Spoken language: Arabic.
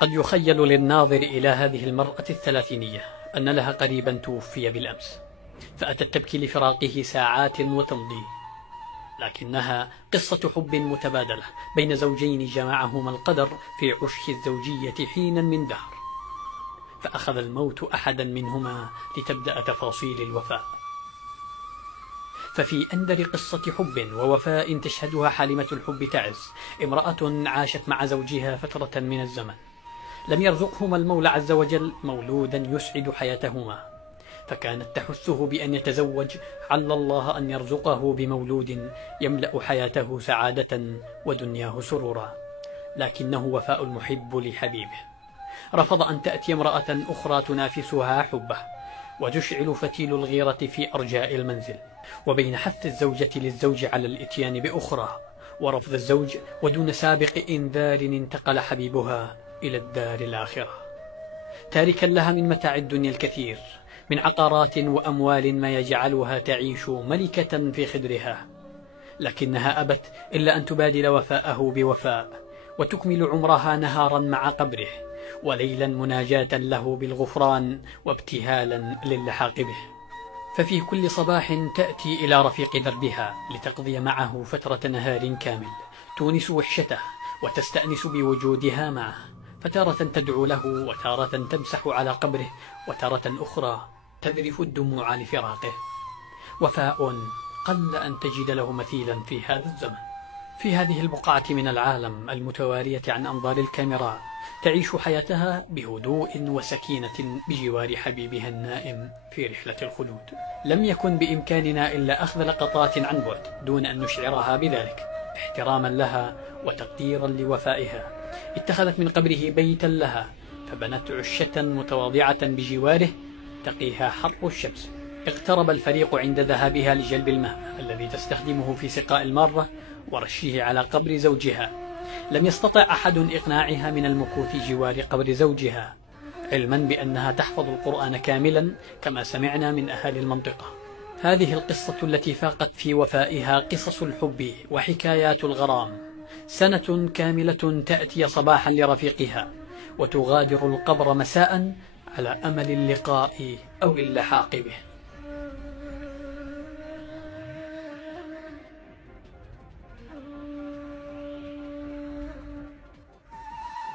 قد يخيل للناظر إلى هذه المرأة الثلاثينية أن لها قريبا توفي بالأمس، فأتت تبكي لفراقه ساعات وتمضي، لكنها قصة حب متبادلة بين زوجين جمعهما القدر في عشق الزوجية حينا من دهر، فأخذ الموت أحدا منهما لتبدأ تفاصيل الوفاء. ففي أندر قصة حب ووفاء تشهدها حالمة الحب تعز، امرأة عاشت مع زوجها فترة من الزمن، لم يرزقهما المولى عز وجل مولودا يسعد حياتهما، فكانت تحثه بأن يتزوج، عل الله أن يرزقه بمولود يملأ حياته سعادة ودنياه سرورا. لكنه وفاء المحب لحبيبه رفض أن تأتي امرأة أخرى تنافسها حبه وتشعل فتيل الغيرة في أرجاء المنزل، وبين حث الزوجة للزوج على الإتيان بأخرى ورفض الزوج ودون سابق إنذار انتقل حبيبها إلى الدار الآخرة، تاركا لها من متاع الدنيا الكثير من عقارات وأموال ما يجعلها تعيش ملكة في خدرها، لكنها أبت إلا أن تبادل وفاءه بوفاء وتكمل عمرها نهارا مع قبره وليلا مناجاة له بالغفران وابتهالا للحاق به. ففي كل صباح تأتي إلى رفيق دربها لتقضي معه فترة نهار كامل تونس وحشته وتستأنس بوجودها معه، فتارة تدعو له وتارة تمسح على قبره وتارة أخرى تذرف الدموع لفراقه. وفاء قل أن تجد له مثيلا في هذا الزمن. في هذه البقعة من العالم المتوارية عن أنظار الكاميرا تعيش حياتها بهدوء وسكينة بجوار حبيبها النائم في رحلة الخلود. لم يكن بإمكاننا إلا أخذ لقطات عن بعد دون أن نشعرها بذلك، احتراما لها وتقديرا لوفائها. اتخذت من قبره بيتا لها فبنت عشة متواضعة بجواره تقيها حر الشمس. اقترب الفريق عند ذهابها لجلب الماء الذي تستخدمه في سقاء المارة ورشه على قبر زوجها. لم يستطع أحد إقناعها من المكوث جوار قبر زوجها، علما بأنها تحفظ القرآن كاملا كما سمعنا من أهالي المنطقة. هذه القصة التي فاقت في وفائها قصص الحب وحكايات الغرام، سنة كاملة تأتي صباحا لرفيقها وتغادر القبر مساء على أمل اللقاء أو اللحاق به.